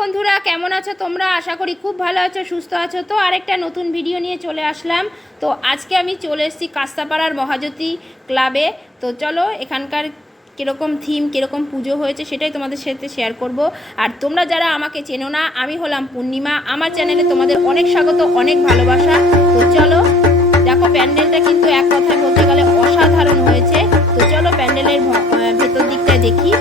বন্ধুরা, কেমন আছো তোমরা? আশা করি খুব ভালো আছো, সুস্থ আছো। তো আরেকটা নতুন ভিডিও নিয়ে চলে আসলাম। তো আজকে আমি চলে এসেছি কাস্তাপাড়ার মহাজ্যোতি ক্লাবে। তো চলো এখানকার কীরকম থিম, কীরকম পুজো হয়েছে সেটাই তোমাদের সাথে শেয়ার করব। আর তোমরা যারা আমাকে চেনো না, আমি হলাম পূর্ণিমা। আমার চ্যানেলে তোমাদের অনেক স্বাগত, অনেক ভালোবাসা। তো চলো, দেখো প্যান্ডেলটা কিন্তু এক কথায় বলতে গেলে অসাধারণ হয়েছে। তো চলো প্যান্ডেলের ভেতর দিকটা দেখি।